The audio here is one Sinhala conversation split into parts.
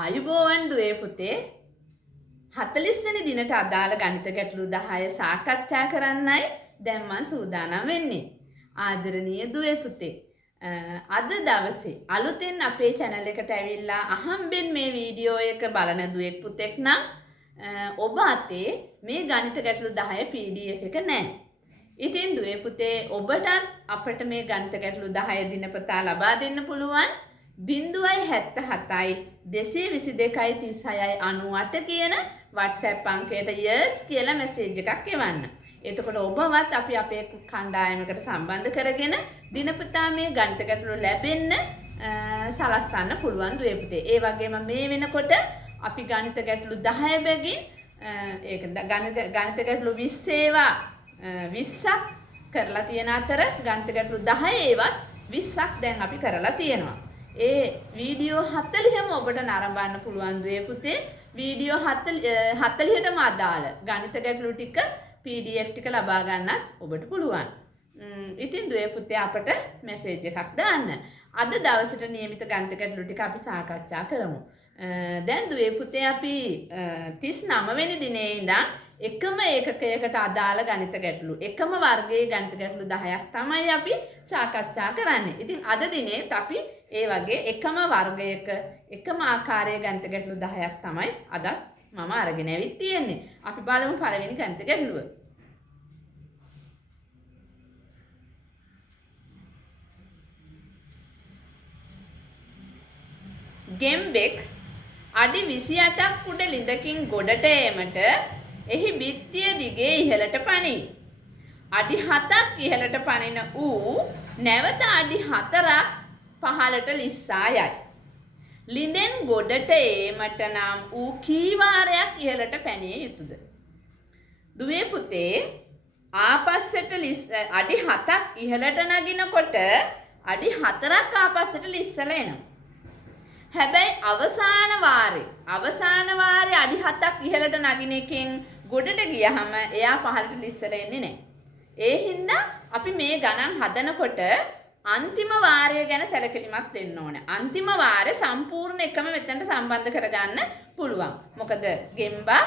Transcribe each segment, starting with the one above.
ආයුබෝවන් දුවේ පුතේ 40 වෙනි දිනට අදාළ ගණිත ගැටලු 10 සාකච්ඡා කරන්නයි දැන් මම සූදානම් වෙන්නේ. ආදරණීය දුවේ පුතේ අද දවසේ අලුතෙන් අපේ channel එකට ඇවිල්ලා අහම්බෙන් මේ වීඩියෝ එක බලන දුවේ පුතෙක් නම් ඔබ අතේ මේ ගණිත ගැටලු 10 PDF එක නැහැ. ඉතින් දුවේ පුතේ ඔබටත් අපිට මේ ගණිත ගැටලු 10 දිනපතා ලබා දෙන්න පුළුවන් 0.77යි 222යි 36යි 98 කියන WhatsApp අංකයට yes කියලා මැසේජ් එකක් එවන්න. එතකොට ඔබවත් අපි අපේ කණ්ඩායමකට සම්බන්ධ කරගෙන දිනපතා මේ ගණිත ගැටලු ලැබෙන්න සලස්වන්න පුළුවන් දුවේ පුතේ. ඒ වගේම මේ වෙනකොට අපි ගණිත ගැටලු 10 බැගින් ඒක ගණිත ගැටලු 20 ඒවා 20ක් කරලා තියෙන අතර ගණිත ගැටලු 10 ඒවත් 20ක් දැන් අපි කරලා තියෙනවා. ඒ වීඩියෝ 40ම ඔබට නරඹන්න පුළුවන් දුවේ පුතේ. වීඩියෝ 40ටම අදාළ ගණිත ගැටලු ටික PDF ටික ලබා ගන්නත් ඔබට පුළුවන්. ඉතින් දුවේ පුතේ අපට මැසේජ් එකක් දාන්න. අද දවසට નિયમિત ගණිත ගැටලු ටික අපි සාකච්ඡා කරමු. දැන් දුවේ පුතේ අපි 39 වෙනි දිනේ ඉඳන් එකම ඒකකයකට අදාළ ගණිත ගැටලු එකම වර්ගයේ ගණිත ගැටලු 10ක් තමයි අපි සාකච්ඡා කරන්නේ. ඉතින් අද දිනේත් අපි ඒ වගේ එකම වර්ගයක එකම ආකාරයේ ගණිත ගැටලු 10ක් තමයි අද මම අරගෙන ඇවිත් තියෙන්නේ. අපි බලමු පළවෙනි ගණිත ගැටලුව. ගෙම්බෙක් අඩි 28ක් උඩ ලිඳකින් ගොඩට ඒමට එහි බිත්තිය දිගේ ඉහළට පනියි. අඩි 7ක් ඉහළට පනින ඌ නැවත අඩි 4ක් පහළට ලිස්සා යයි. ලිඳෙන් ගොඩට ඒමට නම් ඌ කී වාරයක් ඉහළට පැනිය යුතුද? දුවේ පුතේ ආපස්සට අඩි 7ක් ඉහළට නගිනකොට අඩි 4ක් ආපස්සට ලිස්සලා එනවා. හැබැයි අවසාන වාරේ අඩි 7ක් ඉහළට නගින එකෙන් ගොඩට ගියහම එයා පහළට ලිස්සලා එන්නේ නැහැ. ඒ හින්දා අපි මේ ගණන් හදනකොට අන්තිම වාරය ගැන සැලකිලිමත් වෙන්න ඕනේ. අන්තිම වාරේ සම්පූර්ණ එකම මෙතනට සම්බන්ධ කරගන්න පුළුවන්. මොකද ගෙම්බා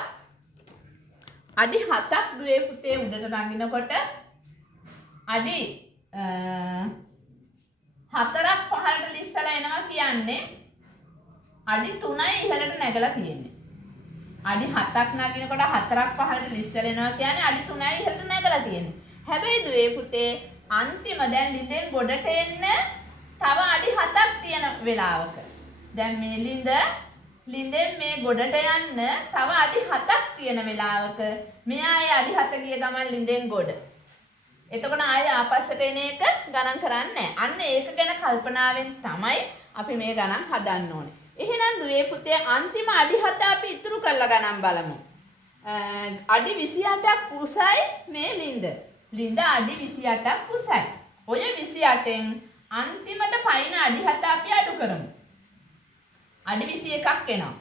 අඩි 7ක් දුවේ පුතේ උඩට නගිනකොට අඩි 4ක් පහළට ලිස්සලා එනවා කියන්නේ අඩි 3යි ඉහළට නැගලා තියෙන්නේ. අඩි 7ක් නගිනකොට 4ක් පහළට ලිස්සලා එනවා කියන්නේ අඩි 3යි ඉහළට නැගලා තියෙන්නේ. හැබැයි දුවේ පුතේ අන්තිම දැන් ලිඳෙන් ගොඩට එන්න තව අඩි 7ක් තියෙන වෙලාවක. දැන් මේ ලිඳෙන් මේ ගොඩට යන්න තව අඩි 7ක් තියෙන වෙලාවක මෙයා ආයේ අඩි 7 ගිය ගමන් ලිඳෙන් ගොඩ. එතකොට ආයේ ආපස්සට එන එක ගණන් කරන්නේ නැහැ. අන්න ඒක ගැන කල්පනාවෙන් තමයි අපි මේ ගණන් හදන්න ඕනේ. එහෙනම් දුවේ පුතේ අන්තිම අඩි 7 අපි ඉතුරු කරලා ගණන් බලමු. අඩි 28ක් උසයි මේ ලිඳ. ලිඳ අඩි 28ක් උසයි. ඔය 28න් අන්තිමට පයින් අඩි 7 අපි අඩු කරමු. අඩි 21ක් එනවා.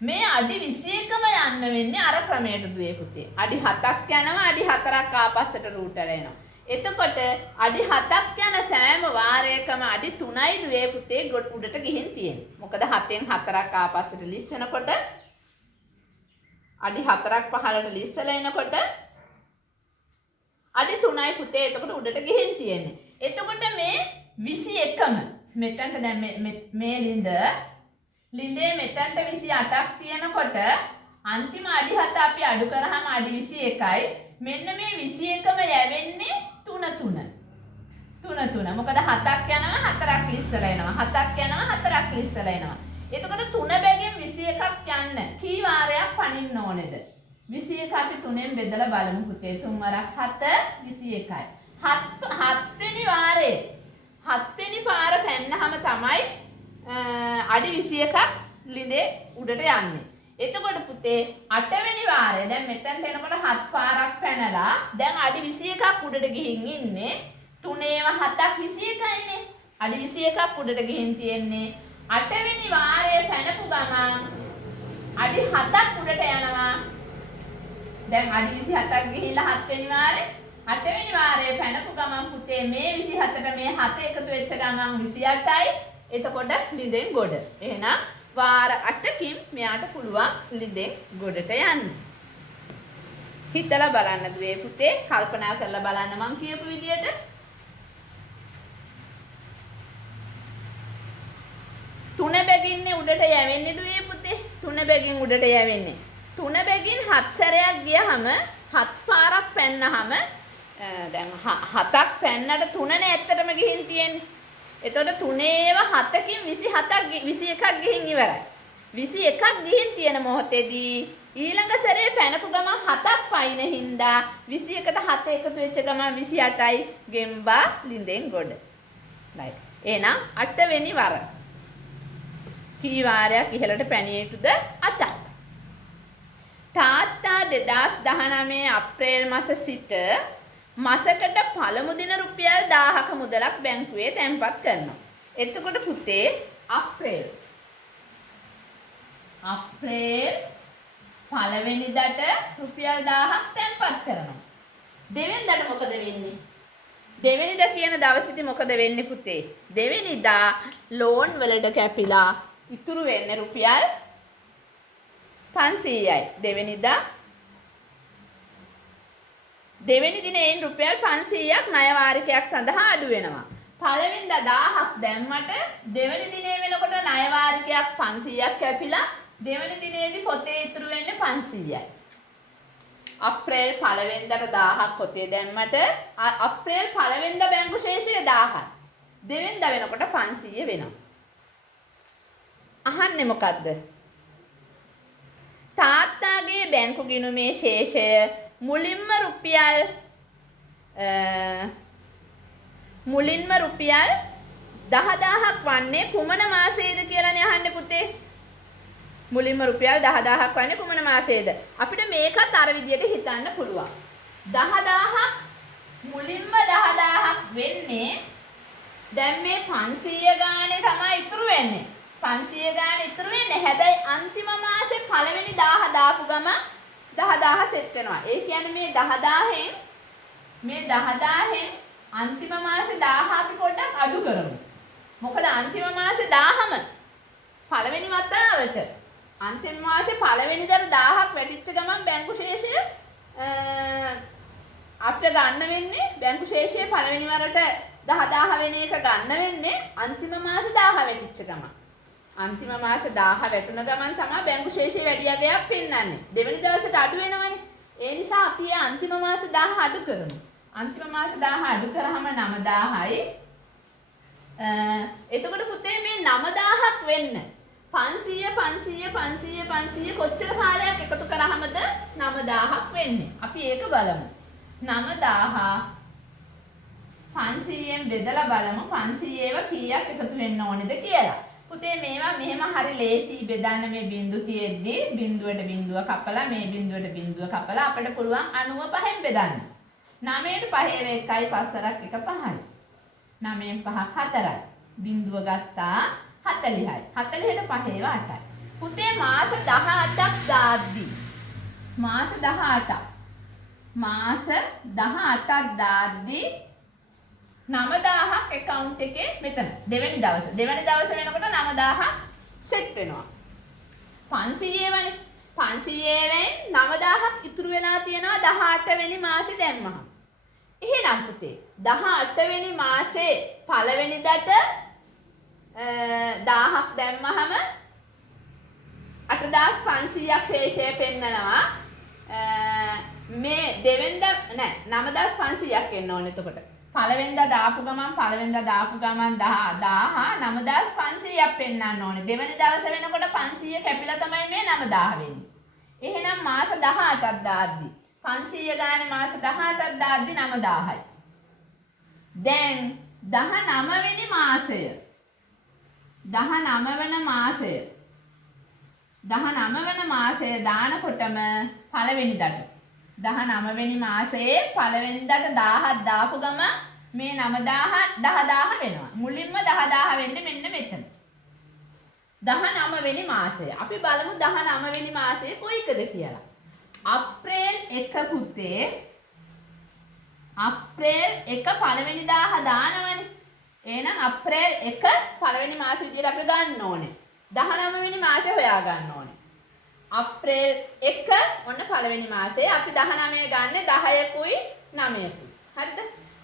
මේ අඩි 21ම යන්න වෙන්නේ අර ක්‍රමයට දුවේ පුතේ. අඩි 7ක් යනවා අඩි 4ක් ආපස්සට රූට් වල එනවා. එතකොට අඩි 7ක් යන සෑම වාරයකම අඩි 3යි දුවේ පුතේ උඩට ගිහින් තියෙන්නේ. මොකද 7න් 4ක් ආපස්සට ලිස්සනකොට අඩි 4ක් පහළට ලිස්සලා එනකොට අඩි 3යි පුතේ එතකොට උඩට ගිහින් තියෙන්නේ. එතකොට මේ 21ම මෙතනට දැන් මේ ලිඳේ මෙතනට 28ක් තියෙනකොට අන්තිම අඩි 7 අපි අඩු කරාම අඩි 21යි. මෙන්න මේ 21ම යවෙන්නේ 3. මොකද 7ක් යනවා 4ක් ලිස්සලා එනවා. 7ක් යනවා 4ක් ලිස්සලා එනවා. එතකොට 3 බැගින් 21ක් යන්න කී වාරයක් පනින්න ඕනේද? 21 අපි 3ෙන් බෙදලා බලමු පුතේ. 3 වරක් 7 21යි. 7 වෙනි වාරේ 7 වෙනි පාර පැන්නහම තමයි අඩි 21ක් ලිඳේ උඩට යන්නේ. එතකොට පුතේ 8 වෙනි වාරේ දැන් මෙතනට එනකොට 7 පාරක් පැනලා දැන් අඩි 21ක් උඩට ගිහින් ඉන්නේ. 3ේව 7ක් 21යිනේ. අඩි 21ක් උඩට ගිහින් තියෙන්නේ. 8 වෙනි වාරයේ පැනපු ගමන් අඩි 7ක් උඩට යනවා. දැන් අඩි 27ක් ගිහිල්ලා 7 වෙනි වාරේ 8 වෙනි වාරයේ පැනපු ගමන් පුතේ මේ 27ට මේ 7 එකතු වෙච්ච ගමන් 28යි. එතකොට ලිඳෙන් ගොඩ. එහෙනම් වාර 8කින් මෙයාට පුළුවන් ළිඳෙන් ගොඩට යන්න. හිතලා බලන්න දුවේ පුතේ, කල්පනා කරලා බලන්න මං කියපු විදියට. තුන බැගින්නේ උඩට යවෙන්නේ දුවේ පුතේ. තුන බැගින් උඩට යවෙන්නේ. තුන බැගින් 7 සැරයක් ගියහම 7 පාරක් පැන්නහම දැන් 7ක් පැන්නට 3නේ ඇත්තටම ගිහින් තියෙන්නේ. එතකොට 3 7කින් 27ක් 21ක් ගිහින් ඉවරයි. 21ක් ගිහින් තියෙන මොහොතේදී ඊළඟ සැරේ පැනපු ගමන් 7ක් පයින් හින්දා 21ට 7 එකතු වෙච්ච ගමන් 28යි ගෙම්බා ළිඳෙන් ගොඩ. right. එහෙනම් 8 වෙනි වර. කී වාරයක් ඉහළට පැනිය යුතුද? 8ක්. තාත්තා 2019 අප්‍රේල් මාස සිට මාසකට පළමු දින රුපියල් 1000ක මුදලක් බැංකුවේ තැන්පත් කරනවා. එතකොට පුතේ අප්‍රේල් පළවෙනිදාට රුපියල් 1000ක් තැන්පත් කරනවා. දෙවෙනිදාට මොකද වෙන්නේ? දෙවෙනිදා කියන දවසේදී මොකද වෙන්නේ පුතේ? දෙවෙනිදා ලෝන් වලට කැපිලා ඉතුරු වෙන්නේ රුපියල් 500යි. දෙවෙනි දිනේ රුපියල් 500ක් ණය වාරිකයක් සඳහා අඩු වෙනවා. පළවෙනිදා 1000ක් දැම්මට දෙවෙනි දිනේ වෙනකොට ණය වාරිකයක් 500ක් කැපිලා දෙවෙනි දිනේදී පොතේ ඉතුරු වෙන්නේ 500යි. අප්‍රේල් පළවෙනිදාට 1000ක් පොතේ දැම්මට අප්‍රේල් පළවෙනිදා බැංකු ශේෂය 1000යි. දෙවෙනිදා වෙනකොට 500 වෙනවා. අහන්නේ මොකද්ද? තාත්තාගේ බැංකු ගිණුමේ ශේෂය මුලින්ම රුපියල් 10000ක් වන්නේ කුමන මාසයේද කියලානේ අහන්නේ පුතේ. මුලින්ම රුපියල් 10000ක් වන්නේ කුමන මාසයේද? අපිට මේකත් අර විදියට හිතන්න පුළුවන්. 10000ක් මුලින්ම 10000ක් වෙන්නේ දැන් මේ 500 ගානේ තමයි ඉතුරු වෙන්නේ. 500 ගානේ ඉතුරු වෙන්නේ. හැබැයි අන්තිම මාසේ පළවෙනි 1000 දාපු ගම 10000 සෙට් වෙනවා. ඒ කියන්නේ මේ 10000න් අන්තිම මාසේ 1000 අපි පොඩ්ඩක් අඩු කරමු. මොකද අන්තිම මාසේ 1000ම පළවෙනි වතාවට අන්තිම මාසේ පළවෙනිදාට 1000ක් වැටිච්ච ගමන් බැංකු ශේෂය අපිට ගන්න වෙන්නේ බැංකු ශේෂය පළවෙනි වරට 10000 වෙන එක ගන්න වෙන්නේ අන්තිම මාසේ 1000 වැටිච්ච ගමන්. අන්තිම මාසේ 1000 වැටුණ ගමන් තමයි බැංකු ශේෂය වැඩි යගයක් පෙන්වන්නේ. දෙවෙනි දවසට අඩු වෙනවනේ. ඒ නිසා අපි අන්තිම මාසේ 1000 අඩු කරමු. අන්තිම මාසේ 1000 අඩු කරාම 9000යි. එතකොට පුතේ මේ 9000ක් වෙන්න 500 කොච්චර කාලයක් එකතු කරාමද 9000ක් වෙන්නේ? අපි ඒක බලමු. 9000 500ෙන් බෙදලා බලමු 500ව කීයක් එකතු වෙන්න ඕනේද කියලා. පුතේ මේවා මෙහෙම හරි ලේසි බෙදන්න. මේ බිංදු තියෙද්දි බිංදුවට බිංදුව කපලා මේ බිංදුවට බිංදුව කපලා අපිට පුළුවන් 95න් බෙදන්න. 9ට 5 1යි 5 1 5යි. 9න් 5 4යි. බිංදුව ගත්තා 40යි. 40ට 5 8යි. පුතේ මාස 18ක් දාද්දි මාස 18ක් දාද්දි 9000ක් account එකේ මෙතන දෙවෙනි දවස වෙනකොට 9000ක් සෙට් වෙනවා. 500 වනේ 500 වෙන් 9000ක් ඉතුරු වෙලා තියෙනවා 18 වෙනි මාසේ දැම්මහම. එහෙනම් පුතේ 18 වෙනි මාසේ පළවෙනිදාට 1000ක් දැම්මහම 8500ක් ශේෂය පෙන්නනවා. මේ දෙවෙනිදා නෑ 9500ක් එන්න ඕනේ එතකොට. පළවෙනිදා දාපු ගමන් 9500ක් පෙන්නන්න ඕනේ. දෙවෙනි දවස වෙනකොට 500 කැපිලා තමයි මේ 9000 වෙන්නේ. එහෙනම් මාස 18ක් දාද්දි 500 ගානේ මාස 18ක් දාද්දි 9000යි. දැන් 19 වෙනි මාසය 19 වෙනි මාසය දානකොටම පළවෙනිදාට 19 වෙනි මාසයේ පළවෙනිදාට 1000ක් දාපු ගම මේ 9000 10000 වෙනවා. මුලින්ම 10000 වෙන්නේ මෙන්න මෙතන. 19 වෙනි මාසය. අපි බලමු 19 වෙනි මාසයේ කොයිකද කියලා. අප්‍රේල් 1 පුතේ අප්‍රේල් 1 පළවෙනිදා දානවනේ. එහෙනම් අප්‍රේල් 1 පළවෙනි මාස විදියට අපි ගන්න ඕනේ. 19 වෙනි මාසේ හොයා ගන්න ඕනේ. අප්‍රේල් 1 ඔන්න පළවෙනි මාසේ අපි 19 ගන්න 10කුයි 9කුයි. හරිද?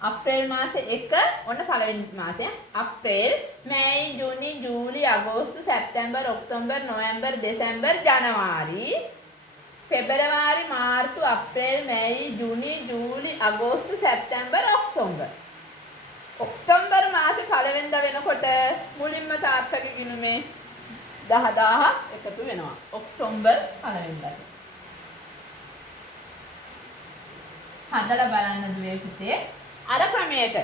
අප්‍රේල් මාසේ 1 ඔන්න පළවෙනි මාසේ. අප්‍රේල්, මැයි, ජූනි, ජූලි, අගෝස්තු, සැප්තැම්බර්, ඔක්තෝබර්, නොවැම්බර්, දෙසැම්බර්, ජනවාරි, පෙබරවාරි, මාර්තු, අප්‍රේල්, මැයි, ජූනි, ජූලි, අගෝස්තු, සැප්තැම්බර්, ඔක්තෝබර්. ඔක්තෝබර් මාසේ පළවෙනිදා වෙනකොට මුලින්ම තාත්තගේ ගිණුමේ 10000 එකතු වෙනවා. ඔක්තෝබර් පළවෙනිදා. හදලා බලන්න දුවේ පුතේ. අර ක්‍රමයට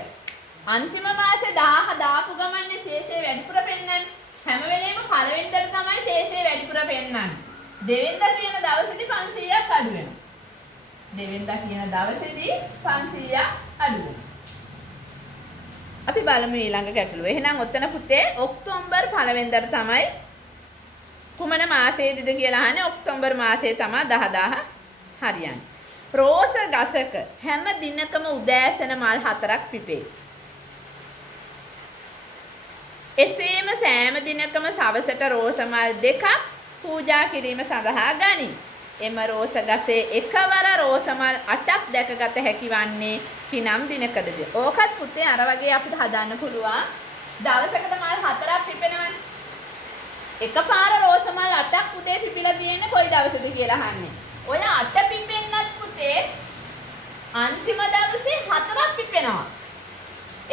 අන්තිම මාසේ 1000 දාපු ගමන්නේ ශේෂය වැඩිපුර පෙන්නන්නේ. හැම වෙලේම පළවෙනිදට තමයි ශේෂය වැඩිපුර පෙන්නන්නේ. දෙවෙනිදා කියන දවසේදී 500ක් අඩු වෙනවා. දෙවෙනිදා කියන දවසේදී 500ක් අඩු වෙනවා. අපි බලමු ඊළඟ ගැටලුව. එහෙනම් ඔතන පුතේ ඔක්තෝබර් පළවෙනිදාට තමයි කුමන මාසයේදීද කියලා අහන්නේ. ඔක්තෝබර් මාසයේ තමයි 10000 හරියන්නේ. රෝස ගසක හැම දිනකම උදෑසන මල් 4ක් පිපේ. එසේම සෑම දිනකම සවසට රෝස මල් 2ක් පූජා කිරීම සඳහා ගනී. එම රෝස ගසේ එකවර රෝස මල් 8ක් දැකගත හැකි වන්නේ කිනම් දිනකදද? ඕකත් පුතේ අර වගේ අපිට හදන්න පුළුවන්. දවසකට මල් 4ක් පිපෙනවනේ. එකපාර රෝස මල් 8ක් පුතේ පිපිලා තියෙන්නේ කොයි දවසද කියලා අහන්නේ. ඔය 8 පිපෙන්නත් පුතේ අන්තිම දවසේ 4ක් පිපෙනවා.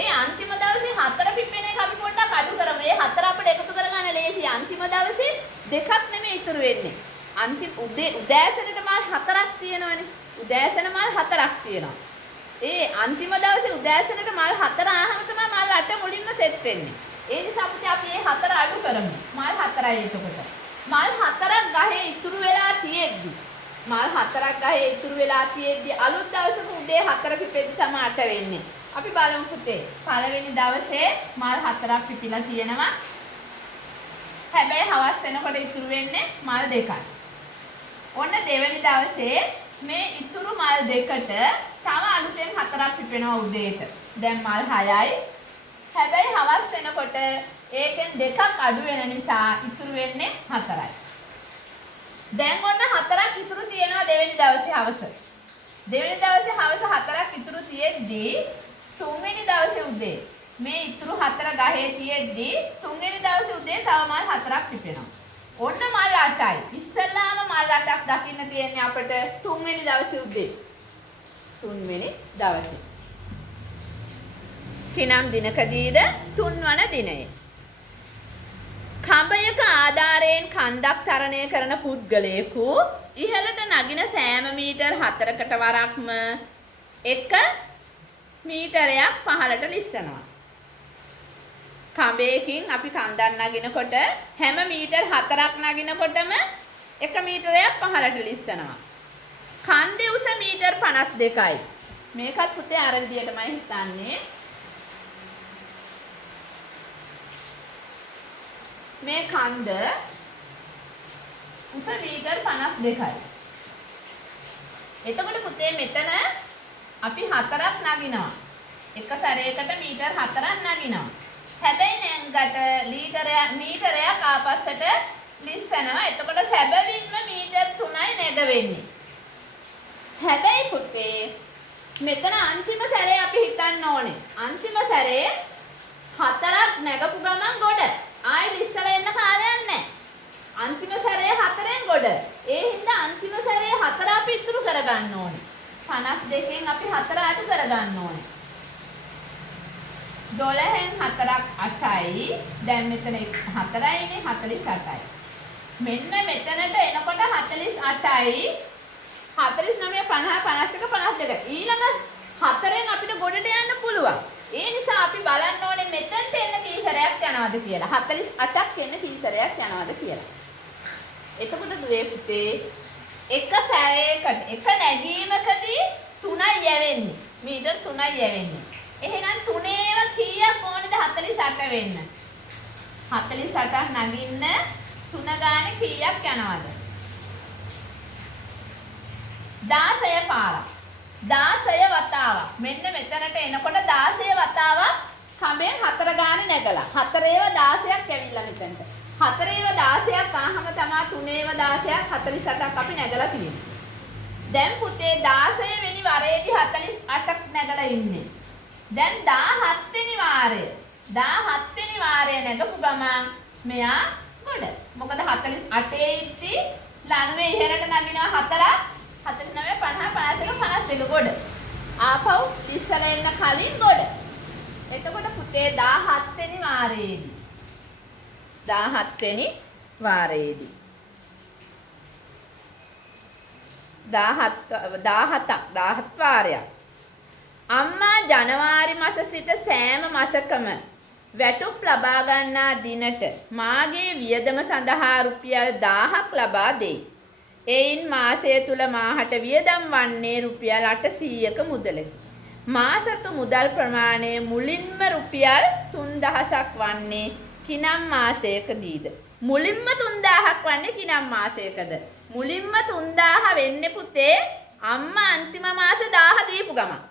ඒ අන්තිම දවසේ 4 පිපෙන එක අපි පොඩ්ඩක් අඩු කරමු. ඒ 4 අපිට එකතු කරගන්න ලේසි. අන්තිම දවසේ දෙකක් නෙමෙයි ඉතුරු වෙන්නේ. අන්තිම උදෑසනට මල් 4ක් තියෙනවනේ. උදෑසන මල් 4ක් තියෙනවා. ඒ අන්තිම දවසේ උදෑසනට මල් 4 ආවම තමයි මල් 8 මුලින්ම සෙට් වෙන්නේ. ඒ නිසා අපි මේ 4 අඩු කරමු. මල් 4යි එතකොට. මල් 4ක් ගහේ ඉතුරු වෙලා තියෙද්දි අලුත් දවසක උදේ 4 පිපෙද්දි තමයි 8 වෙන්නේ. අපි බලමු පුතේ. පළවෙනි දවසේ මල් 4ක් පිපිලා තියෙනවා. හැබැයි හවස් වෙනකොට ඉතුරු වෙන්නේ මල් 2යි. ඔන්න දෙවෙනි දවසේ මේ ඉතුරු මල් දෙකට තව අලුතෙන් 4ක් පිපෙනවා උදේට. දැන් මල් 6යි. හැබැයි හවස් වෙනකොට ඒකෙන් දෙකක් අඩු වෙන නිසා ඉතුරු වෙන්නේ 4යි. දැන් ඔන්න 4ක් ඉතුරු තියෙනවා දෙවෙනි දවසේ හවස. දෙවෙනි දවසේ හවස 4ක් ඉතුරු තියෙද්දී තුන්වෙනි දවසේ උදේ මේ ඉතුරු 4 ගහේ තියෙද්දී තුන්වෙනි දවසේ උදේ තව මල් 4ක් පිපෙනවා. ඔන්න මල් 8යි. ඉස්සෙල්ලාම මල් 8ක් දකින්න තියෙන්නේ අපිට තුන්වෙනි දවසේ උදේ. තුන්වෙනි දවසේ. කිනම් දිනකදීද? තුන්වන දිනයේ. කඹයක ආධාරයෙන් කන්දක් තරණය කරන පුද්ගලයෙකු ඉහළට නගින සෑම මීටර් 4කට වරක්ම 1 මීටරයක් පහළට ලිස්සනවා. කඹයකින් අපි කන්දක් නගිනකොට හැම මීටර් 4ක් නගිනකොටම 1 මීටරයක් පහළට ලිස්සනවා. කන්දේ උස මීටර් 52යි. මේකත් පුතේ අර විදියටමයි හිතන්නේ. මේ කන්ද උස මීටර් 52යි. එතකොට පුතේ මෙතන අපි 4ක් නගිනවා. එක සැරයකට මීටර් 4ක් නගිනවා. හැබැයි නැංගට මීටරයක් ආපස්සට ලිස්සනවා. එතකොට සැබවින්ම මීටර් 3යි නැග වෙන්නේ. හැබැයි පුතේ මෙතන අන්තිම සැරේ අපි හිතන්න ඕනේ. අන්තිම සැරේ 4ක් නැගපු ගමන් ගොඩ. ආයෙ ලිස්සලා එන්න කාලයක් නැහැ. අන්තිම සැරේ 4ෙන් ගොඩ. ඒ හින්දා අන්තිම සැරේ 4 අපි ඉතුරු කරගන්න ඕනේ. 52න් අපි 4 අඩු කරගන්න ඕනේ. 12න් 4ක් 8යි. දැන් මෙතන 4යිනේ 48යි. මෙන්න මෙතනට එනකොට 48යි. 49 50 51 52. ඊළඟ 4ෙන් අපිට ගොඩට යන්න පුළුවන්. ඒ නිසා අපි බලන්න ඕනේ මෙතනට එන්න කී සැරයක් යනවද කියලා. 48ක් එන්න කී සැරයක් යනවද කියලා. එතකොට දුවේ පුතේ එක සැරයකට එක නැගීමකදී 3යි යවෙන්නේ. මීටර් 3යි යවෙන්නේ. එහෙනම් 3ේම කීයක් ඕනද 48 වෙන්න? 48ක් නගින්න 3 ගානේ කීයක් යනවද? 16 පාරක්. 16 වතාවක්. මෙන්න මෙතනට එනකොට 16 වතාවක් කඹෙන් 4 ගානේ නැගලා. 4 ඒවා 16ක් ඇවිල්ලා මෙතනට. 4ේව 16ක් ආහම තමයි 3ේව 16ක් 48ක් අපි නැගලා තියෙන්නේ. දැන් පුතේ 16 වෙනි වරේදී 48ක් නැගලා ඉන්නේ. දැන් 17 වෙනි වාරය 17 වෙනි වාරය නැගපු ගමන් මෙයා ගොඩ. මොකද 48 ඉද්දි ලණුවේ ඉහළට නගිනවා 4 49 50 51 52 ගොඩ. ආපහු ඉස්සලා එන්න කලින් ගොඩ. එතකොට පුතේ 17 වෙනි වාරයේදී 17 වෙනි වාරයේදී 17 වාරයක් අම්මා ජනවාරි මාස සිට සෑම මාසකම වැටුප් ලබා ගන්නා දිනට මාගේ වියදම සඳහා රුපියල් 1000ක් ලබා දෙයි. එයින් මාසය තුල මාහට වියදම් වන්නේ රුපියල් 800ක මුදලකි. මාසතු මුදල් ප්‍රමාණය මුලින්ම රුපියල් 3000ක් වන්නේ කිනම් මාසයකදීද? මුලින්ම 3000ක් වන්නේ කිනම් මාසයකද? මුලින්ම 3000 වෙන්නේ පුතේ අම්මා අන්තිම මාස 1000 දීපු ගමන්.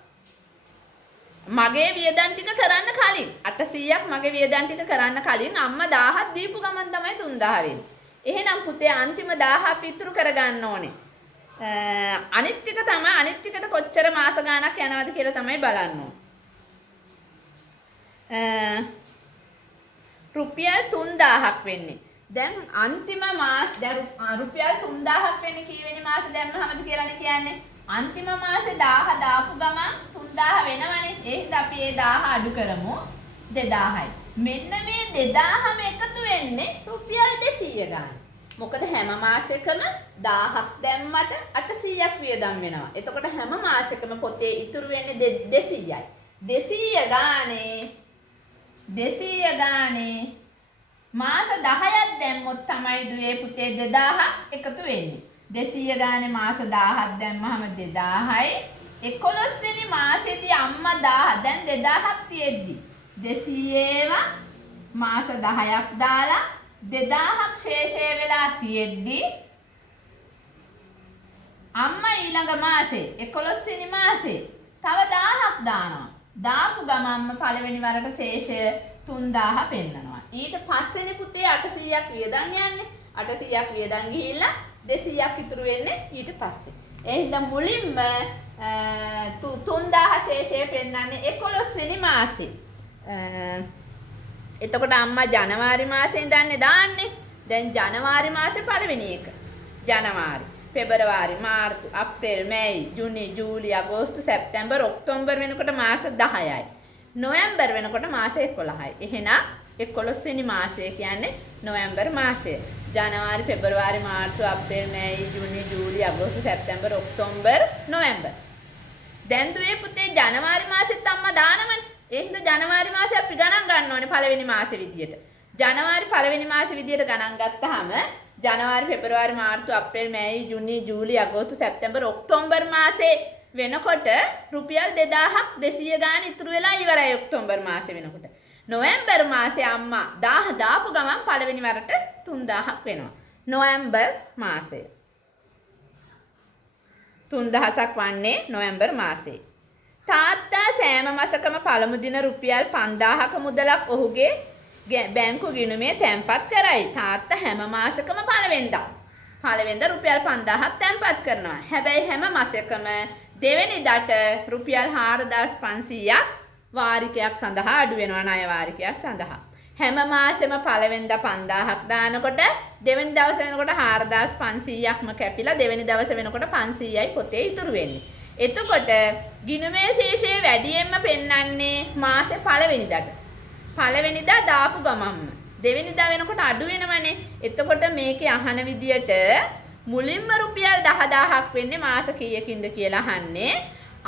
මගේ වියදම් ටික කරන්න කලින් 800ක් මගේ වියදම් ටික කරන්න කලින් අම්මා 1000ක් දීපු ගමන් තමයි 3000 වෙන්නේ. එහෙනම් පුතේ අන්තිම 1000 පිටුරු කරගන්න ඕනේ. අනිත් ටික තමයි අනිත් ටිකට කොච්චර මාස ගාණක් යනවද කියලා තමයි බලන්න ඕනේ. රුපියල් 3000ක් වෙන්නේ. දැන් අන්තිම මාස දැන් රුපියල් 3000ක් වෙන්නේ කීවෙනි මාස දැම්මහමද කියලානේ කියන්නේ. අන්තිම මාසේ 1000 දාපු ගමන් 3000 වෙනවනේ. ඒ හින්දා අපි ඒ 1000 අඩු කරමු 2000යි. මෙන්න මේ 2000ම එකතු වෙන්නේ රුපියල් 200 ගන්න. මොකද හැම මාසෙකම 1000ක් දැම්මට 800ක් වියදම් වෙනවා. එතකොට හැම මාසෙකම පොතේ ඉතුරු වෙන්නේ 200යි. 200 ගානේ මාස 10ක් දැම්මොත් තමයි දුවේ පුතේ 2000ක් එකතු වෙන්නේ. 200 ගානේ මාස 1000ක් දැම්මහම 2000යි. 11 වෙනි මාසෙදී අම්මා 1000 දැන් 2000ක් තියෙද්දි 200ව මාස 10ක් දාලා 2000ක් ශේෂය වෙලා තියෙද්දි අම්මා ඊළඟ මාසේ 11 වෙනි මාසේ තව 1000ක් දානවා. දාපු ගමන්ම පළවෙනි වරට ශේෂය 3000 පෙන්නනවා. ඊට පස්සේනේ පුතේ 800ක් වියදම් යන්නේ. 800ක් වියදම් ගිහිල්ලා 200ක් ඉතුරු වෙන්නේ ඊට පස්සේ. එහෙනම් මුලින්ම 3000 ශේෂය පෙන්නන්නේ 11 වෙනි මාසේ. එතකොට අම්මා ජනවාරි මාසේ ඉඳන්නේ දාන්නේ. දැන් ජනවාරි මාසේ පළවෙනි එක. ජනවාරි, පෙබරවාරි, මාර්තු, අප්‍රේල්, මැයි, ජූනි, ජූලි, අගෝස්තු, සැප්තැම්බර්, ඔක්තෝබර් වෙනකොට මාස 10යි. නොවැම්බර් වෙනකොට මාස 11යි. එහෙනම් 11 වෙනි මාසය කියන්නේ නොවැම්බර් මාසය. ජනවාරි, පෙබරවාරි, මාර්තු, අප්‍රේල්, මැයි, ජූනි, ජූලි, අගෝස්තු, සැප්තැම්බර්, ඔක්තෝබර්, නොවැම්බර්. දැන් දුවේ පුතේ ජනවාරි මාසෙත් අම්මා දානවනේ. ඒ හින්දා ජනවාරි මාසෙ අපි ගණන් ගන්න ඕනේ පළවෙනි මාසෙ විදියට. ජනවාරි පළවෙනි මාසෙ විදියට ගණන් ගත්තාම ජනවාරි, පෙබරවාරි, මාර්තු, අප්‍රේල්, මැයි, ජූනි, ජූලි, අගෝස්තු, සැප්තැම්බර්, ඔක්තෝබර් මාසේ වෙනකොට රුපියල් 2000ක් 200 ගාන ඉතුරු වෙලා ඉවරයි ඔක්තෝබර් මාසෙ වෙනකොට. නොවැම්බර් මාසේ අම්මා 1000 දාපු ගමන් පළවෙනි වරට 3000ක් වෙනවා. නොවැම්බර් මාසය 3000ක් වන්නේ නොවැම්බර් මාසේ. තාත්තා සෑම මාසකම පළමු දින රුපියල් 5000ක මුදලක් ඔහුගේ බැංකු ගිණුමේ තැන්පත් කරයි. තාත්තා හැම මාසකම පළවෙනිදා රුපියල් 5000ක් තැන්පත් කරනවා. හැබැයි හැම මාසෙකම දෙවෙනිදාට රුපියල් 4500ක් වාරිකයක් සඳහා අඩු වෙනවා ණය වාරිකයක් සඳහා. හැම මාසෙම පළවෙනිදා 5000ක් දානකොට දෙවෙනි දවසේ වෙනකොට 4500ක්ම කැපිලා දෙවෙනි දවසේ වෙනකොට 500යි පොතේ ඉතුරු වෙන්නේ. එතකොට ගිණුමේ ශේෂය වැඩියෙන්ම පෙන්වන්නේ මාසේ පළවෙනිදාට. පළවෙනිදා දාපු ගමන්ම දෙවෙනිදා වෙනකොට අඩු වෙනවනේ. එතකොට මේකේ අහන විදියට මුලින්ම රුපියල් 10000ක් වෙන්නේ මාස කීයකින්ද කියලා අහන්නේ.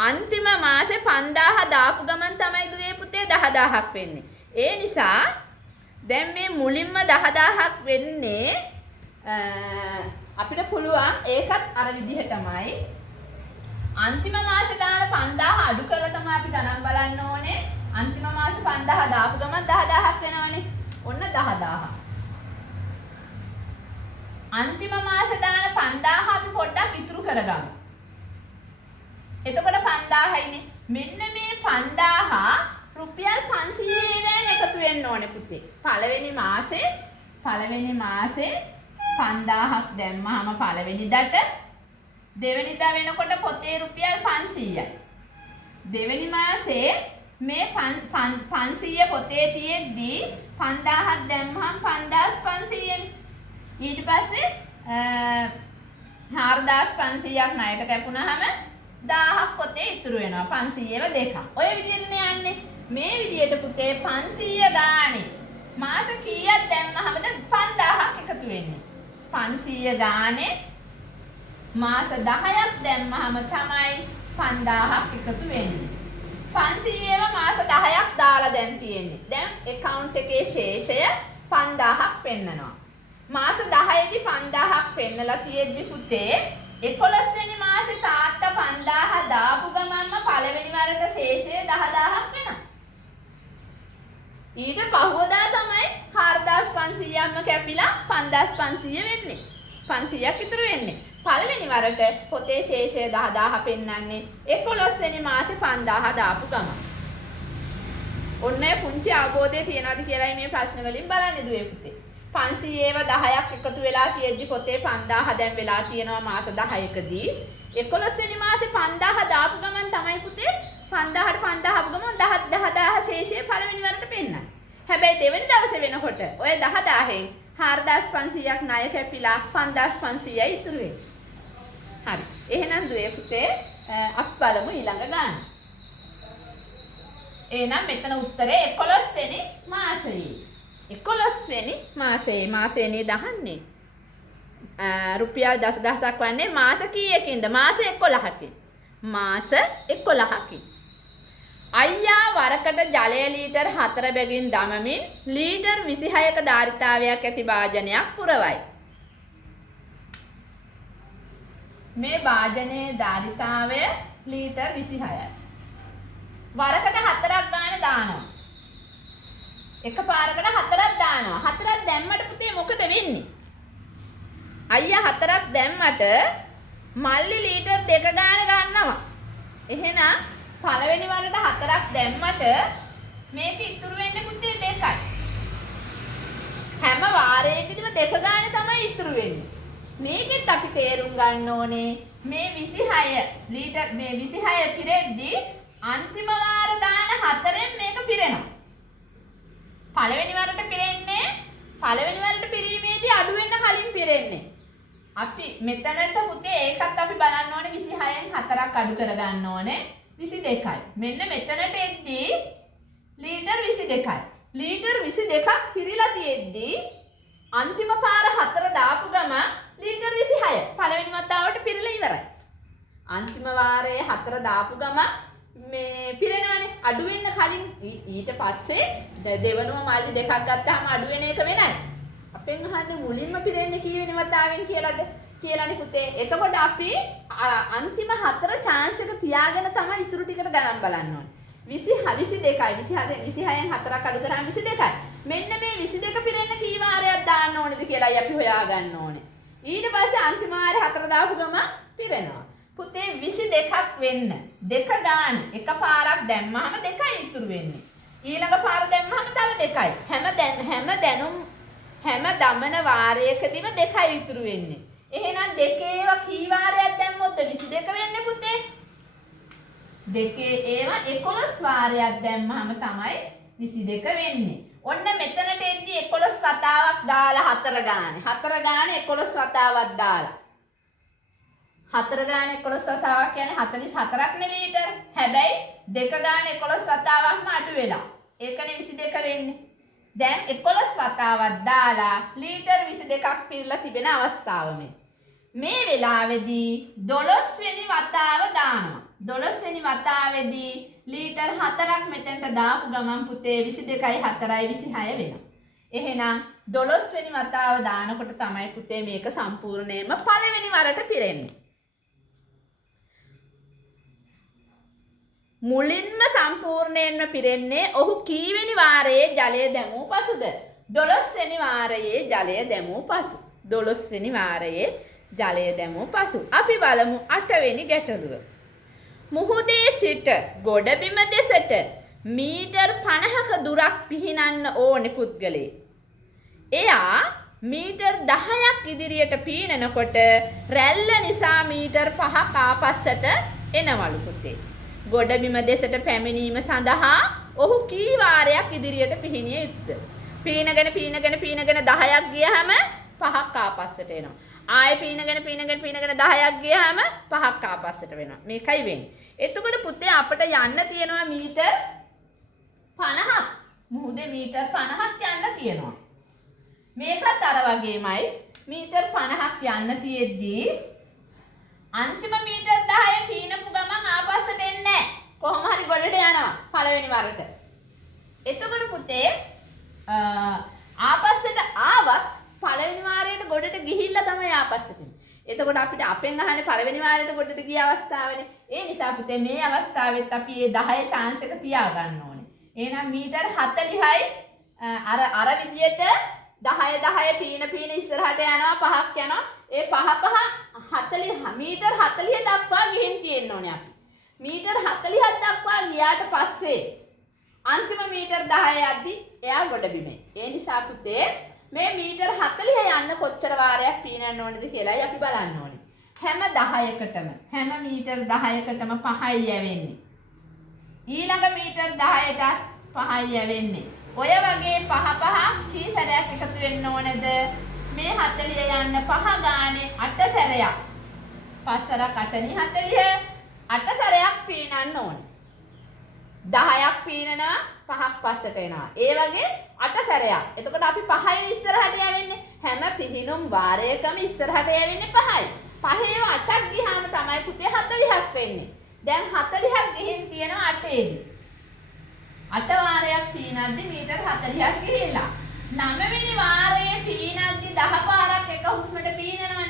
අන්තිම මාසේ 5000 දාපු ගමන් තමයි දුවේ පුතේ 10000ක් වෙන්නේ. ඒ නිසා දැන් මේ මුලින්ම 10000ක් වෙන්නේ අපිට පුළුවන් ඒකත් අර විදිහටමයි. අන්තිම මාසේ දාන 5000 අඩු කරලා තමයි අපි ගණන් බලන්න ඕනේ. අන්තිම මාසේ 5000 දාපු ගමන් 10000ක් වෙනවනේ. ඔන්න 10000. අන්තිම මාසේ දාන 5000 අපි පොඩ්ඩක් ඉතුරු කරගමු. එතකොට 5000යිනේ. මෙන්න මේ 5000 රුපියල් 500 එකතු වෙන්න ඕනේ පුතේ. පළවෙනි මාසේ පළවෙනි මාසේ 5000ක් දැම්මහම පළවෙනිදාට දෙවෙනිදා වෙනකොට පොතේ රුපියල් 500යි. දෙවෙනි මාසේ මේ 500 පොතේ තියෙද්දි 5000ක් දැම්මහම 5500යි. ඊට පස්සේ 4500ක් ණයට කැපුණාම 1000ක් පොතේ ඉතුරු වෙනවා. 500ව දෙකක්. ඔය විදිහටනේ යන්නේ. මේ විදිහට පුතේ 500 ගානේ මාස කීයක් දැම්මහමද 5000ක් එකතු වෙන්නේ. 500 ගානේ මාස 10ක් දැම්මහම තමයි 5000ක් එකතු වෙන්නේ. 500ව මාස 10ක් දාලා දැන් තියෙන්නේ. දැන් account එකේ ශේෂය 5000ක් පෙන්නනවා. මාස 10ේදී 5000ක් පෙන්නලා තියෙද්දි පුතේ 11 වෙනි මාසේ තාත්තා 5000 දාපු ගමන්ම පළවෙනි වරට ශේෂය 10000ක් වෙනවා. ඊට පහුවදා තමයි 4500ක්ම කැපිලා 5500 වෙන්නේ. 500ක් ඉතුරු වෙන්නේ. පළවෙනි වරට පොතේ ශේෂය 10000 පෙන්වන්නේ 11 වෙනි මාසේ 5000 දාපු ගමන්. ඔන්න පුංචි අවබෝධය තියනවාද කියලායි මේ ප්‍රශ්න වලින් බලන්නේ දුවේ පුතේ. 500ව 10ක් එකතු වෙලා තියෙද්දි පොතේ 5000 දැන් වෙලා තියෙනවා මාස 10කදී. 11 වෙනි මාසේ 5000 දාපු ගමන් තමයි පුතේ 5000ට 5000 ආපු ගමන් 10000 ශේෂය පළවෙනි වරට පෙන්නන්නේ. හැබැයි දෙවෙනි දවසේ වෙනකොට ඔය 10000න් 4500ක් ණය කැපිලා 5500යි ඉතුරු වෙන්නේ. හරි. එහෙනම් දුවේ පුතේ අපි බලමු ඊළඟ ගාන. එහෙනම් මෙතන උත්තරේ 11 වෙනි මාසයේ. 11 වෙනි මාසයේ දහන්නේ. රුපියල් දසදහසක් වන්නේ මාස කීයකින්ද? මාස 11කින්. මාස 11කින්. අයියා වරකට ජලය ලීටර් 4 බැගින් දමමින් ලීටර් 26ක ධාරිතාවයක් ඇති භාජනයක් පුරවයි. මේ භාජනයේ ධාරිතාවය ලීටර් 26යි. වරකට 4ක් ගානේ දානවා. එකපාරකට 4ක් දානවා. 4ක් දැම්මට පුතේ මොකද වෙන්නේ? අයියා 4ක් දැම්මට මල්ලි ලීටර් 2 ගානේ ගන්නවා. එහෙනම් පළවෙනි වරට 4ක් දැම්මට මේක ඉතුරු වෙන්නේ පුතේ 2යි. හැම වාරයකදීම 2 ගානේ තමයි ඉතුරු වෙන්නේ. මේකෙත් අපි තේරුම් ගන්න ඕනේ මේ 26 ලීටර් මේ 26 පිරෙද්දී අන්තිම වාර දාන 4ෙන් මේක පිරෙනවා. පළවෙනි වරට පිරීමේදී අඩු වෙන්න කලින් පිරෙන්නේ. අපි මෙතනට පුතේ ඒකත් අපි බලන්න ඕනේ 26න් 4ක් අඩු කර ගන්න ඕනේ 22යි. මෙන්න මෙතනට එද්දී ලීටර් 22යි. ලීටර් 22ක් පිරීලා තියෙද්දී අන්තිම පාර 4 දාපු ගම ලීටර් 26. පළවෙනි වතාවට පිරලා ඉවරයි. අන්තිම වාරයේ 4 දාපු ගම මේ පිරෙනවනේ අඩු වෙන්න කලින් ඊට පස්සේ දෙවනුව මල්ලි දෙකක් ගත්තාම අඩු වෙන එක වෙනයි. අපෙන් අහන්නේ මුලින්ම පිරෙන්නේ කී වෙනි වතාවෙන් කියලානේ පුතේ. එතකොට අපි අන්තිම 4 chance එක තියාගෙන තමයි ඉතුරු ටිකට ගණන් බලන්න ඕනේ. 22යි 26න් 4ක් අඩු කරාම 22යි. මෙන්න මේ 22 පිරෙන්න කී වාරයක් දාන්න ඕනේද කියලායි අපි හොයාගන්න ඕනේ. ඊට පස්සේ අන්තිම වාරේ 4 දාපු ගම පිරෙනවා. පුතේ 22ක් වෙන්න 2 ගාන එකපාරක් දැම්මහම 2යි ඉතුරු වෙන්නේ. ඊළඟ පාර දැම්මහම තව 2යි. හැම දමන වාරයකදීම 2යි ඉතුරු වෙන්නේ. එහෙනම් දෙකේව කී වාරයක් දැම්මොත් 22 වෙන්නේ පුතේ? දෙකේ ඒවා 11 වාරයක් දැම්මහම තමයි 22 වෙන්නේ. ඔන්න මෙතනට එද්දි 11 වතාවක් දාලා 4 ගානේ. 4 ගානේ 11 වතාවක් දාලා 4 ගානේ 11 වතාවක් කියන්නේ 44ක් නේ ලීටර්. හැබැයි 2 ගානේ 11 වතාවක්ම අඩු වෙලා. ඒකනේ 22 වෙන්නේ. දැන් 11 වතාවක් දාලා ලීටර් 22ක් පිරලා තිබෙන අවස්ථාව මේ වෙලාවේදී 12 වෙනි වතාව දානවා. 12 වෙනි වතාවේදී ලීටර් 4ක් මෙතෙන්ට දාපු ගමන් පුතේ 22යි 4යි 26 වෙනවා. එහෙනම් 12 වෙනි වතාව දානකොට තමයි පුතේ මේක සම්පූර්ණයෙන්ම පළවෙනි වරට පිරෙන්නේ. මුලින්ම සම්පූර්ණයෙන්ම පිරෙන්නේ ඔහු කීවෙනි වාරයේ ජලය දැමූ පසුද? 12 වෙනි වාරයේ ජලය දැමූ පසු. 12 වෙනි වාරයේ ජලය දැමූ පසු. අපි බලමු 8 වෙනි ගැටලුව. මුහුදේ සිට ගොඩබිම දෙසට මීටර් 50ක දුරක් පිහිනන්න ඕනේ පුද්ගලයෙක්. එයා මීටර් 10ක් ඉදිරියට පීනනකොට රැල්ල නිසා මීටර් 5ක් ආපස්සට එනවලු පුතේ. ගොඩබිම දෙසට පැමිණීම සඳහා ඔහු කී වාරයක් ඉදිරියට පිහිනිය යුතුද? පීනගෙන 10ක් ගියහම 5ක් ආපස්සට එනවා. ආයෙ පීනගෙන 10ක් ගියහම 5ක් ආපස්සට වෙනවා. මේකයි වෙන්නේ. එතකොට පුතේ අපිට යන්න තියෙනවා මීටර් 50ක්. මුහුදේ මීටර් 50ක් යන්න තියෙනවා. මේකත් අර වගේමයි මීටර් 50ක් යන්න තියෙද්දී අන්තිම මීටර් 10 පීනපු ගමන් ආපස්සට එන්නේ නැහැ. කොහොම හරි ගොඩට යනවා පළවෙනි වරට. එතකොට පුතේ ආපස්සට ආවත් පළවෙනි වාරයට ගොඩට ගිහිල්ලා තමයි ආපස්සට එන්නේ. එතකොට අපිට අපෙන් අහන්නේ පළවෙනි වාරයට ගොඩට ගිය අවස්ථාවනේ. ඒ නිසා පුතේ මේ අවස්ථාවෙත් අපි මේ 10 chance එක තියාගන්න ඕනේ. එහෙනම් මීටර් 40යි අර විදියට 10 පීන ඉස්සරහට යනවා 5ක් යනවා. ඒ 40 මීටර් 40 දක්වා ගිහින් තියෙන්න ඕනේ අපි. මීටර් 40ක් දක්වා ගියාට පස්සේ අන්තිම මීටර් 10 යද්දි එයා ගොඩබිමේ. ඒ නිසා පුතේ මේ මීටර් 40 යන්න කොච්චර වාරයක් පීනන්න ඕනද කියලායි අපි බලන්න ඕනේ. හැම මීටර් 10කටම 5යි යවෙන්නේ. ඊළඟ මීටර් 10ටත් 5යි යවෙන්නේ. ඔය වගේ 5 කී සැරයක් එකතු වෙන්න ඕනේද? මේ 40 යන්න 5 ගානේ 8 සැරයක්. 5 සැරක් 8 40 8 සැරයක් පීනන්න ඕනේ. 10ක් පීනනවා 5ක් පස්සට එනවා. ඒ වගේ 8 සැරයක්. එතකොට අපි 5යි ඉස්සරහට යවෙන්නේ. හැම පිහිනුම් වාරයකම ඉස්සරහට යවෙන්නේ 5යි. 5ේව 8ක් ගියාම තමයි පුතේ 40ක් වෙන්නේ. දැන් 40ක් ගිහින් තියෙනවා 8ේදී. 8 වාරයක් පීනද්දි මීටර් 40ක් ගිහිල්ලා. 9 වෙනි වාරයේ පීනද්දි 10 පාරක් එක හුස්මට පීනනවනේ.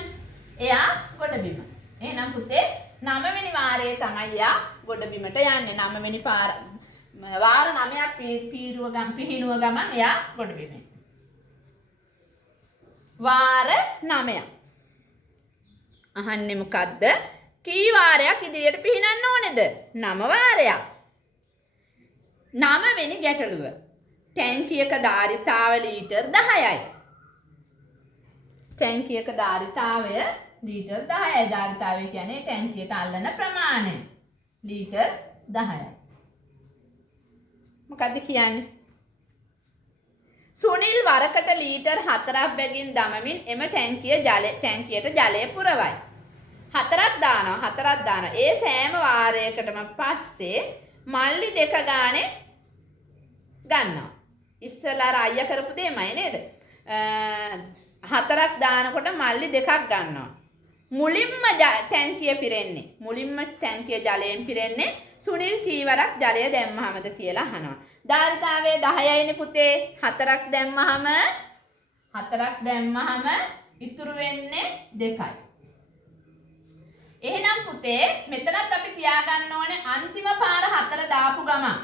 එයා ගොඩබිම. එහෙනම් පුතේ 9 වෙනි වාරයේ තමයි යා ගොඩබිමට යන්නේ. 9 වෙනි වාර 9ක් පිහිනුව ගමන් එයා ගොඩබිමේ. වාර 9ක්. අහන්නේ මොකද්ද? කී වාරයක් ඉදිරියට පිහිනන්න ඕනේද? 9 වාරයක්. 9 වෙනි ගැටලුව. ටැංකියක ධාරිතාව ලීටර් 10යි. ටැංකියක ධාරිතාවය ලීටර් 10යි. ධාරිතාවය කියන්නේ ටැංකියට අල්ලන ප්‍රමාණය. ලීටර් 10යි. මොකද්ද කියන්නේ? සුනිල් වරකට ලීටර් 4ක් බැගින් දමමින් එම ටැංකියට ජලය පුරවයි. 4ක් දානවා. ඒ සෑම වාරයකටම පස්සේ මල්ලි 2 ගානේ ගන්නවා. ඉස්සලා අයියා කරපු දෙයමයි නේද? 4ක් දානකොට මල්ලි 2ක් ගන්නවා. මුලින්ම ටැංකිය පිරෙන්නේ. මුලින්ම ටැංකිය ජලයෙන් පිරෙන්නේ සුනිල් කීවරක් ජලය දැම්මහමද කියලා අහනවා. ධාරිතාවය 10යිනේ පුතේ. 4ක් දැම්මහම ඉතුරු වෙන්නේ 2යි. එහෙනම් පුතේ මෙතනත් අපි තියාගන්න ඕනේ අන්තිම පාර 4 දාපු ගමන්.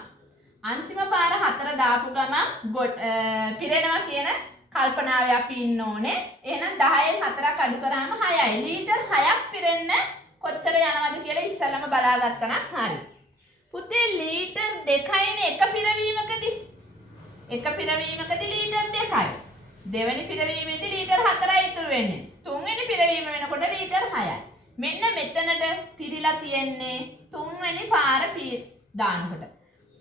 පිරෙනවා කියන කල්පනාවේ අපි ඉන්න ඕනේ. එහෙනම් 10න් 4ක් අඩු කරාම 6යි. ලීටර් 6ක් පිරෙන්න කොච්චර යනවද කියලා ඉස්සෙල්ලම බලාගත්තා නම් හරි. පුතේ ලීටර් 2යිනේ එක පිරවීමකදී. ලීටර් 2යි. දෙවෙනි පිරවීමේදී ලීටර් 4යි ඉතුරු වෙන්නේ. තුන්වෙනි පිරවීම වෙනකොට ලීටර් 6යි. මෙන්න මෙතනට පිරීලා තියෙන්නේ තුන්වෙනි පාර දානකොට.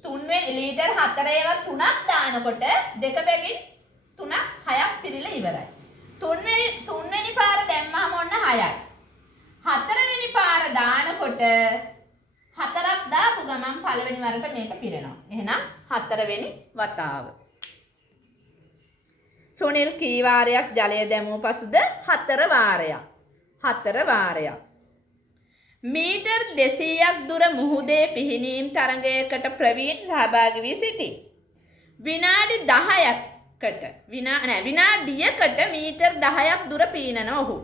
තුන්වෙනි ලීටර් 4ේව 3ක් දානකොට දෙක බැගින් 3ක් 6ක් පිරීලා ඉවරයි. තුන්වෙනි පාර දැම්මම ඔන්න 6යි. හතරවෙනි පාර දානකොට 4ක් දාපු ගමන් පළවෙනි වරට මේක පිරෙනවා. එහෙනම් හතරවෙනි වතාව. සුනිල් කී වාරයක් ජලය දැමුව පසුද? 4 වාරයක්. මීටර් 200ක් දුර මුහුදේ පිහිනීම් තරඟයකට ප්‍රවීණ සහභාගී වී සිටි. විනාඩියකට මීටර් 10ක් දුර පීනන ඔහු.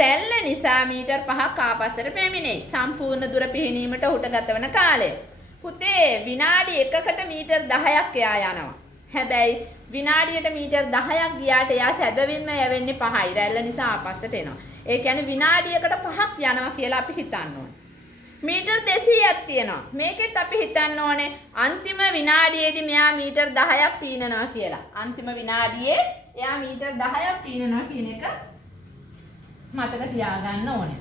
රැල්ල නිසා මීටර් 5ක් ආපස්සට පැමිණේ. සම්පූර්ණ දුර පිහිනීමට ඔහුට ගතවන කාලය. පුතේ විනාඩි 1කට මීටර් 10ක් එයා යනවා. හැබැයි විනාඩියට මීටර් 10ක් ගියාට එයා සැබවින්ම යවෙන්නේ 5යි. රැල්ල නිසා ආපස්සට එනවා. ඒ කියන්නේ විනාඩියකට 5ක් යනවා කියලා අපි හිතන්න ඕනේ. මීටර් 200ක් තියෙනවා. මේකෙත් අපි හිතන්න ඕනේ අන්තිම විනාඩියේදී මෙයා මීටර් 10ක් පීනනවා කියලා. අන්තිම විනාඩියේ එයා මීටර් 10ක් පීනනවා කියන එක මතක තියාගන්න ඕනේ.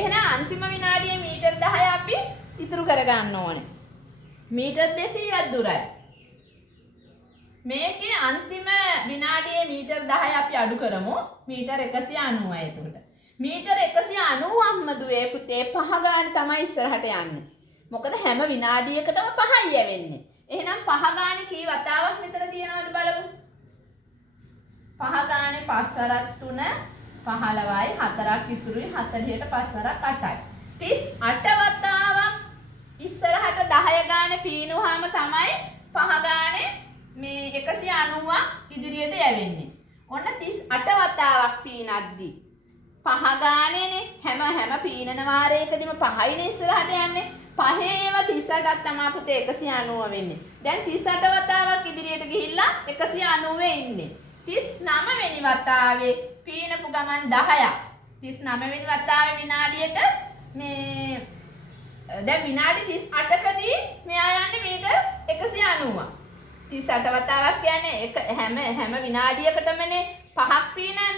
එහෙනම් අන්තිම විනාඩියේ මීටර් 10 අපි ඉතුරු කරගන්න ඕනේ. මීටර් 200ක් දුරයි. මේකේ අන්තිම විනාඩියේ මීටර් 10 අපි අඩු කරමු. මීටර් 190යි එතකොට. මීටර් 190ක්ම දුවේ පුතේ පහ ගානේ තමයි ඉස්සරහට යන්නේ. මොකද හැම විනාඩියකටම 5යි යවෙන්නේ. එහෙනම් පහ ගානේ කී වතාවක් මෙතන තියෙනවද බලමු. පහ ගානේ 5 3 15යි 4ක් ඉතුරුයි 40ට 5 8යි. 38 වතාවක් ඉස්සරහට 10 ගානේ පීනුවාම තමයි පහ ගානේ මේ 190ක් ඉදිරියට යවෙන්නේ. ඔන්න 38 වතාවක් පීනද්දී පහ ගානේනේ හැම පීනන වාරයකදීම 5යිනේ ඉස්සරහට යන්නේ. 5 ඒවා 38ක් තමයි පුතේ 190 වෙන්නේ. දැන් 38 වතාවක් ඉදිරියට ගිහිල්ලා 190 ඉන්නේ. 39 වෙනි වතාවේ පීනපු ගමන් 10ක්. 39 වෙනි වතාවේ විනාඩියට මේ දැන් විනාඩි 38කදී මෙයා යන්නේ මීටර් 190ක්. 38 වතාවක් කියන්නේ හැම විනාඩියකටමනේ 5ක් පීනන්නේ.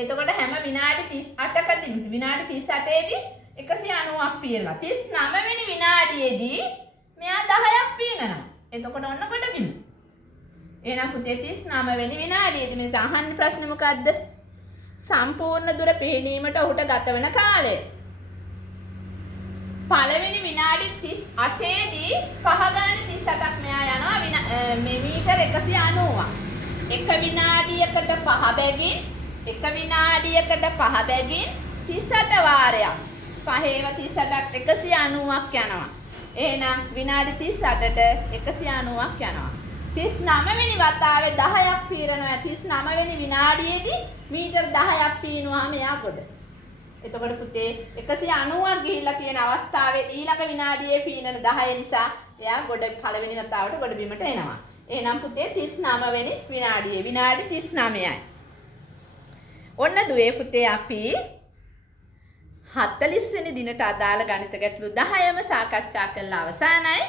එතකොට හැම විනාඩි 38කදී විනාඩි 38ේදී 190ක් පීනනවා. 39 වෙනි විනාඩියේදී මෙයා 10ක් පීනනවා. එතකොට ඔන්න කොට බිම. එහෙනම් පුතේ 39 වෙනි විනාඩියේදී මේ අහන්නේ ප්‍රශ්නේ මොකද්ද? සම්පූර්ණ දුර පීනීමට ඔහුට ගත වෙන කාලය. පළවෙනි විනාඩි 38ේදී පහ ගානේ 38ක් මෙයා යනවා මේ මීටර් 190ක්. එක විනාඩියකට පහ බැගින් 38 වාරයක්. පහේව 38ක් 190ක් යනවා. එහෙනම් විනාඩි 38ට 190ක් යනවා. 39 වෙනි වතාවේ 10ක් පීරනවා. 39 වෙනි විනාඩියේදී මීටර් 10ක් පීනුවාම එයා ගොඩ. එතකොට පුතේ 190ක් ගිහිල්ලා තියෙන අවස්ථාවේ ඊළඟ විනාඩියේ පීනන 10 නිසා එයා ගොඩ පළවෙනි වතාවට ගොඩ බිමට එනවා. එහෙනම් පුතේ 39 වෙනි විනාඩියේ විනාඩි 39යි. ඔන්න දුවේ පුතේ අපි 40 වෙනි දිනට අදාළ ගණිත ගැටලු 10ම සාකච්ඡා කරලා අවසానයි.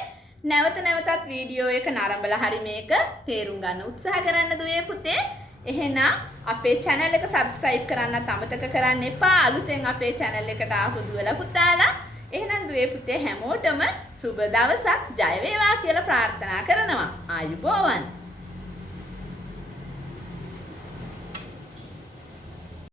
නැවතත් වීඩියෝ එක නරඹලා හරි මේක තේරුම් ගන්න උත්සාහ කරන්න දුවේ පුතේ. එහෙනම් අපේ channel එක subscribe කරන්නත් අමතක කරන්න එපා. අලුතෙන් අපේ channel එකට ආපු දුවලා පුතාලා. එහෙනම් දුවේ පුතේ හැමෝටම සුබ දවසක් ජය වේවා කියලා ප්‍රාර්ථනා කරනවා. ආයුබෝවන්.